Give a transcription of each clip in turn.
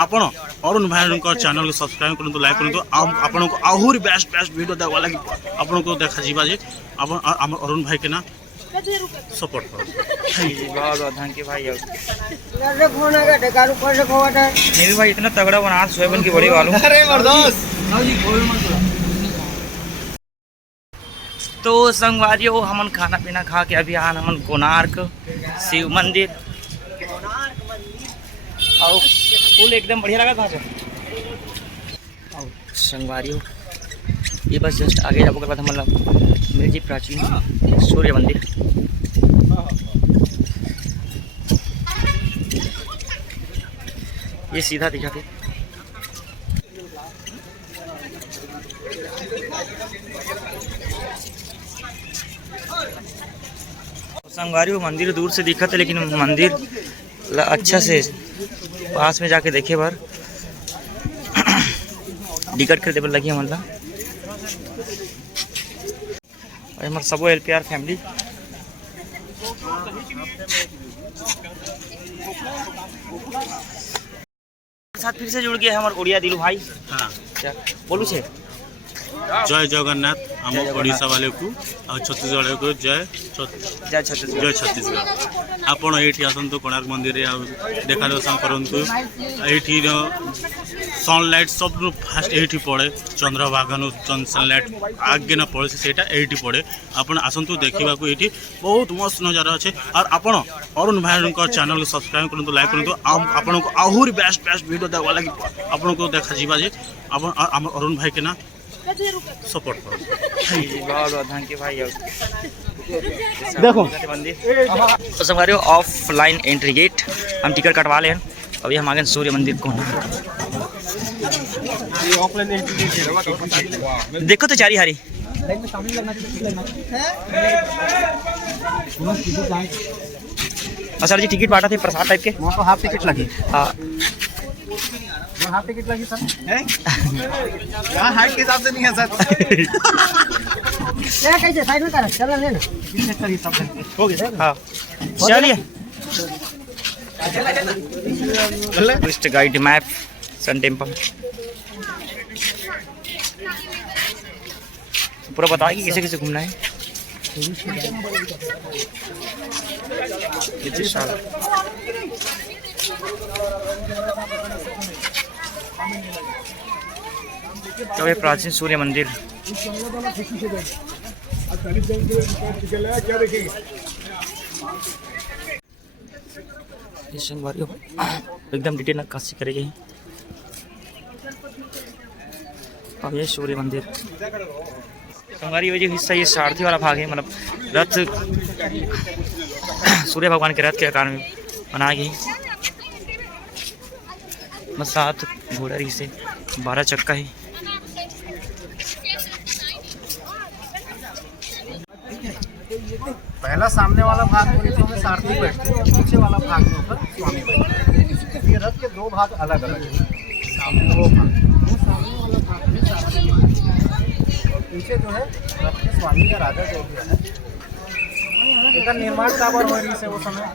आपण अरुण भाई चैनल को सब्सक्राइब करूँ, लाइक करूँ। आपन को आहरी बेस्ट बेस्ट वीडियो देवा लगी आपन को देखा जी आम अरुण भाई के ना सपोर्ट करो। बहुत बहुत थैंक यू भाई। मेरे भाई इतना तगड़ा बना सोयाबीन की बड़ी वालू। तो संगवारियों हमन खाना पीना खा के अभी आन हमन कोणार्क शिव मंदिर और फूल एकदम बढ़िया लगा था। और संगवारियों ये बस जस्ट आगे जाने के बाद हम मेरे जी प्राचीन सूर्य मंदिर। ये सीधा दिखा थे। संगवारियों मंदिर दूर से दिखा था, लेकिन मंदिर अच्छा से पास में जाके देखे बार टिकट खरीदे पर लगी हमला। और हमारे सबो LPR फैमिली साथ फिर से जुड़ गए हमारे उड़िया दिलू भाई। हाँ बोलू छे जय जगन्नाथ आम ओडिशा वाले को और छत्तीसगढ़ को जय छत्तीसगढ़। आपण ये आसतु कोणार्क मंदिर देखा दर्शन करूँ। ये सनलाइट सब फास्ट ये पड़े चंद्रभागा सनलाइट आगे ना पड़े से ये पड़े। आप आसतु देखा ये बहुत मस्त नजारा अच्छे। और आपण अरुण भाई चैनल को सब्सक्राइब करूँ, लाइक करूँ। आपन को आहरी बेस्ट बेस्ट वीडियो देवा लगी आपन को देखा जी आम अरुण भाई के ना सपोर्ट करो। बहुत बहुत थैंक यू भाई। देखो तो संगवारियों ऑफलाइन एंट्री गेट हम टिकट कटवा लें। अभी हम आगे सूर्य मंदिर को देखो तो चारी हारी। सर जी टिकट बांटा थे प्रसाद टाइप के, वहाँ तो हाफ टिकट लगी। हाँ हाफ टिकट लगी सर। यहाँ हाइट के हिसाब से नहीं है सर। कैसे साइड में कर चल लेना हो गया। हाँ चलिए tourist guide map sun temple पूरा बताएगी कैसे कैसे घूमना है। तो ये प्राचीन सूर्य मंदिर एकदम डिटेल नक्काशी करेगी। अब ये सूर्य मंदिर संगवारी जो हिस्सा ये सारथी वाला भाग है, मतलब रथ सूर्य भगवान के रथ के आकार में बनाई गई। 7 घोड़ा से 12 चक्का है। पहला सामने वाला भाग में सारथी बैठते हैं, पीछे वाला भाग में ऊपर स्वामी बैठते हैं। ये रथ के दो भाग अलग अलग हैं। सामने वो भाग वाला भाग में सारथी और पीछे जो है रथ के स्वामी या राजा जो भी है एक निर्माण काबर हो रही है। वो समय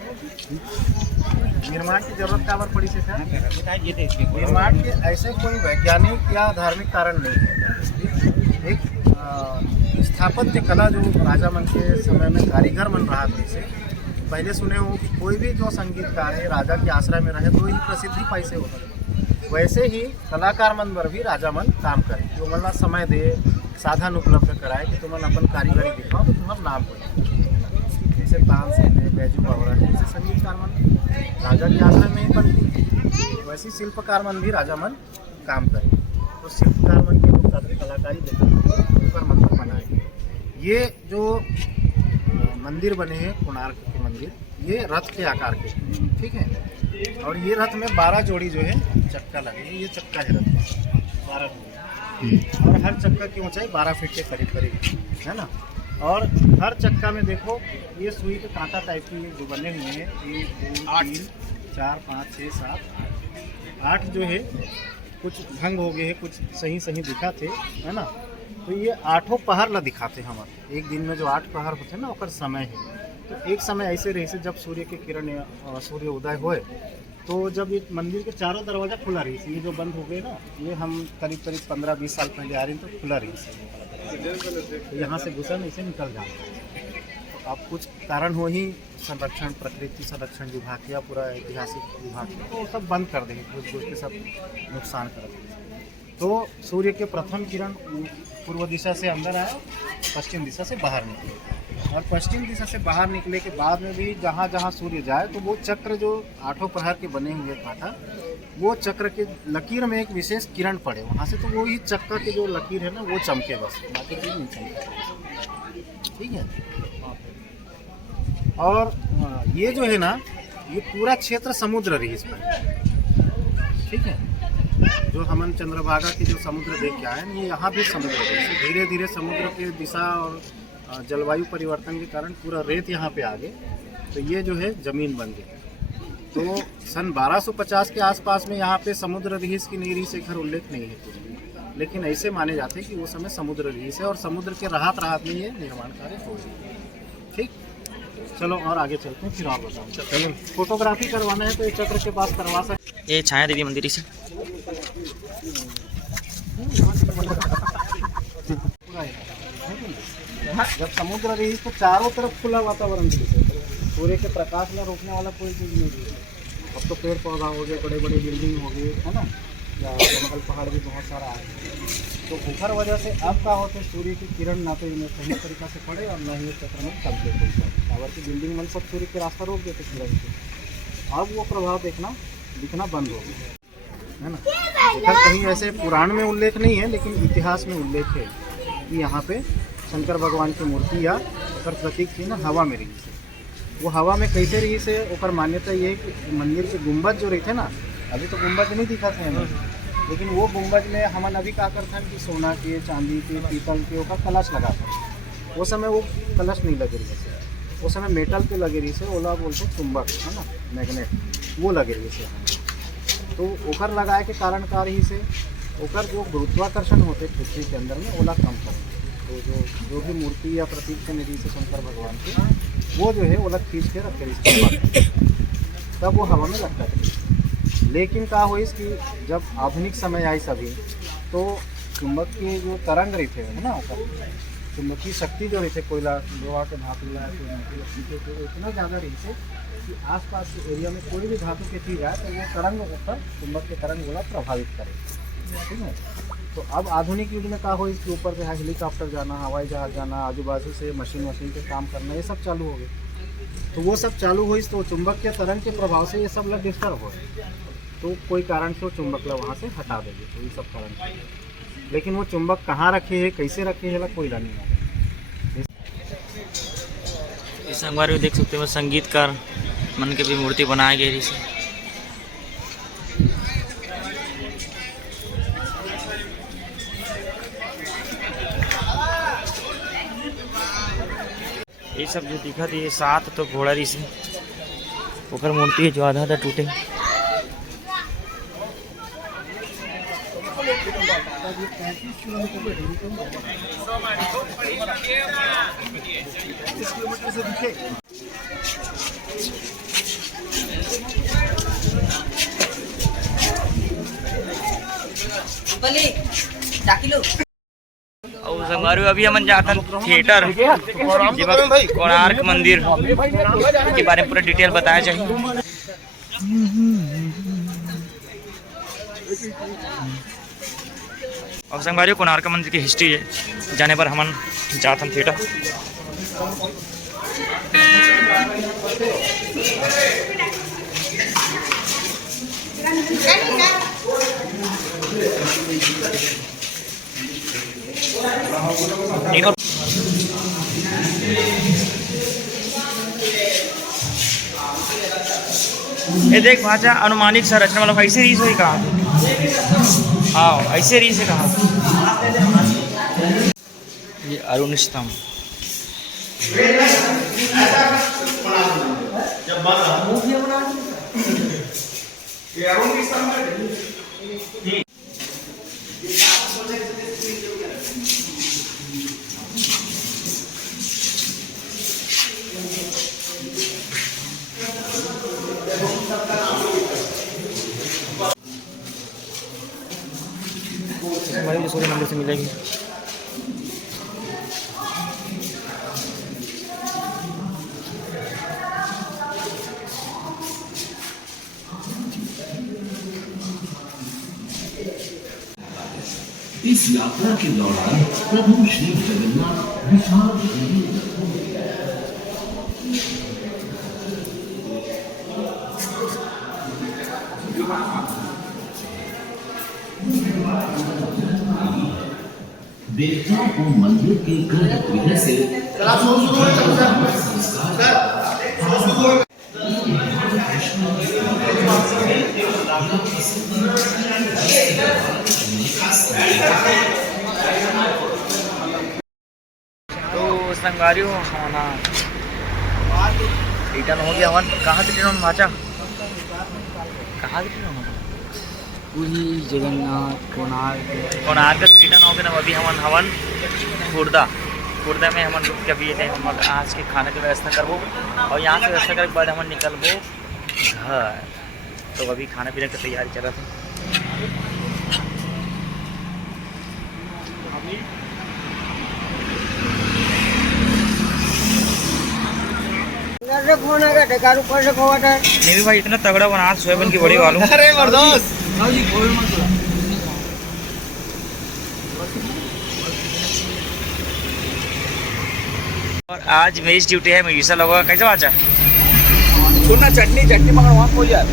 निर्माण की जरूरत काबर पड़ी से था। निर्माण के ऐसे कोई वैज्ञानिक या धार्मिक कारण नहीं है। एक स्थापत्य कला जो राजा मन के समय में कारीगर मन रहा थे से पहले सुने हो कि कोई भी जो संगीतकार है राजा के आश्रय में रहे तो ही प्रसिद्धि पैसे होते। वैसे ही कलाकार मन पर भी राजा मन काम करे, जो मतलब समय दे साधन उपलब्ध कराए कि तुम अपन कारीगरी दिखाओ तो तुम्हारा नाम हो। जैसे तानसेन है, बैजू बावरा है, जैसे संगीतकार मन राजा के आश्रय में ही बनती, वैसे शिल्पकार मन भी राजा मन काम करे। तो शिल्पकार मन की लोग कलाकारी देखते मंदिर बनाए। ये जो मंदिर बने हैं कोणार्क के मंदिर, ये रथ के आकार के, ठीक है। और ये रथ में 12 जोड़ी जो है चक्का लगे हैं। ये चक्का है रथ 12 और हर चक्का की ऊंचाई 12 फीट के करीब करीब है ना। और हर चक्का में देखो ये सुई के कांटा टाइप की जो बने हुए हैं 1 2 3 4 5 6 7 8 जो है कुछ भंग हो गए हैं, कुछ सही सही दिखा थे है ना। तो ये 8 पहर ला दिखाते हैं हमारे एक दिन में जो 8 पहर होते ना ओकर समय है। तो एक समय ऐसे रहे से जब सूर्य के किरण सूर्य उदय होए तो जब ये मंदिर के चारों दरवाजा खुला रही थी, ये जो बंद हो गए ना, ये हम करीब 15-20 साल पहले आ रही तो खुला रही थी, तो यहाँ से घुसन इसे निकल जाए। तो अब कुछ कारण हो ही संरक्षण, प्रकृति संरक्षण विभाग या पूरा ऐतिहासिक विभाग, तो वो सब बंद कर देंगे, घुस घुस के सब नुकसान कर देंगे। तो सूर्य के प्रथम किरण पूर्व दिशा से अंदर आया, पश्चिम दिशा से बाहर निकले, और पश्चिम दिशा से बाहर निकले के बाद में भी जहाँ जहाँ सूर्य जाए तो वो चक्र जो 8 प्रहर के बने हुए कांटा, वो चक्र के लकीर में एक विशेष किरण पड़े वहाँ से, तो वो ही चक्र के जो लकीर है ना वो चमके, बस बाकी चीज़ नहीं चमके। ठीक है। और ये जो है ना, ये पूरा क्षेत्र समुद्र रही इस पर। ठीक है। जो हमन चंद्रभागा की जो समुद्र देख के आए, ये यहाँ भी समुद्र है। धीरे धीरे समुद्र के दिशा और जलवायु परिवर्तन के कारण पूरा रेत यहाँ पे आ गए, तो ये जो है ज़मीन बन गई। तो सन 1250 के आसपास में यहाँ पे समुद्र रहीस की नीरी से घर उल्लेख नहीं है, लेकिन ऐसे माने जाते हैं कि वो समय समुद्र रहीस है और समुद्र के राहत में ये निर्माण कार्य हो गए। ठीक, चलो और आगे चलते हैं, फिर आप बताओ। चलो फोटोग्राफी करवाना है तो ये चक्र के पास करवा सकते। ये छाया देवी मंदिर से जब समुद्र रही तो चारों तरफ खुला वातावरण थी, सूर्य के प्रकाश में रोकने वाला कोई चीज़ नहीं थी। अब तो पेड़ पौधा हो गए, बड़े बड़े बिल्डिंग हो गए, है ना, या जंगल पहाड़ भी बहुत सारा आ गया। तो ऊपर वजह से अब क्या होते, सूर्य की किरण ना तो इन्हें सही तरीका से पड़े और ना ही चक्र में चमके। टावर की बिल्डिंग मन सब सूर्य के रास्ता रोक देते किरण से। अब वो प्रभाव दिखना बंद हो गया, है ना। कहीं ऐसे पुराण में उल्लेख नहीं है, लेकिन इतिहास में उल्लेख है कि यहाँ पे शंकर भगवान की मूर्ति या ओकर प्रतीक थी ना, हवा में रही से। वो हवा में कैसे रही से, ओकर मान्यता ये है कि मंदिर के गुम्बद जो रही थे ना, अभी तो गुम्बद नहीं दिखा थे हमें, लेकिन वो गुम्बद में हमन अभी क्या करते हैं कि सोना के, चांदी के, पीतल के ओका कलश लगाते हैं। वो समय वो कलश नहीं लगे रही से, वो समय मेटल के लगे रही से, ओला बोलते चुंबक, है ना, मैग्नेट, वो लगे रही से। तो ओकर लगाए के कारण का रही से ओकर जो गुरुत्वाकर्षण होते पृथ्वी के अंदर में, ओला कम कर। तो जो भी मूर्ति या प्रतीक से निधि से शंकर भगवान के, वो जो है ओला खींच के रख कर तब वो हवा में लगता है। लेकिन क्या हुई कि जब आधुनिक समय आई सभी, तो चुंबक की जो तरंग रही थे, है ना, चुंबकीय शक्ति जो रही थे, कोयला, लोहा के धातु या तो इतना ज़्यादा रही थे कि आसपास के एरिया में कोई भी धातु की चीज़ आए तो वो तरंग ऊपर चुंबक के तरंग वाला प्रभावित करे। ठीक है। तो अब आधुनिक युग में क्या हो, इसके ऊपर से हेलीकॉप्टर जाना, हवाई जहाज जाना, आजू बाजू से मशीन के काम करना, ये सब चालू हो गए। तो वो सब चालू हुई तो चुंबक के तरंग के प्रभाव से ये सब लग डिस्टर्ब हो गए, तो कोई कारण से वो चुंबक ला वहाँ से हटा देंगे, तो ये सब कारण। लेकिन वो चुंबक कहाँ रखे है, कैसे रखे है, कोई नहीं है। इस संगवारी देख सकते हो, संगीतकार मन के भी मूर्ति बनाई गई है। ये सब जो दिखा थी, ये 7 तो घोड़ा रही से ओकर मूर्ति है जो आधा आधा टूटे। और संगवारी अभी हम जाते हैं थिएटर, कोणार्क मंदिर के बारे में पूरा डिटेल बताया चाहिए। और संगवारी कोणार्क मंदिर की हिस्ट्री है, जाने पर हम जाते हैं थिएटर। ये देख भाषा अनुमानित संरचना, मतलब ऐसे रीस हुई कहा। हाँ, ऐसे रीस है कहा। ये अरुण स्तंभ, संगवारी जो सूर्य मंदिर से मिलेगी। इस यात्रा के दौरान प्रभु श्री जगन्नाथ विशाल देवताओं को मंदिर के गर्भगृह से तो संगवारियों हमारा रिटर्न हो गया हवन। कहाँ से रिटर्न भाचा? कहाँ से रिटर्न? पूरी जगन्नाथ कोणार्क कोणार्क रिटर्न हो गए ना। अभी हम हवन खुर्दा में हम रुक के अभी हम आज के खाने की व्यवस्था करबो और यहाँ से व्यवस्था करने के बाद हम निकलबो घर। तो अभी खाने पीने की तैयारी चल रहा था। नहीं भाई इतना तगड़ा बना सोयाबीन की बड़ी वालू। अरे बर्दाश्त और आज मेज ड्यूटी है मेडिसा लोगों का। कैसे बाचा? सुनना चटनी मगर वहाँ कोई यार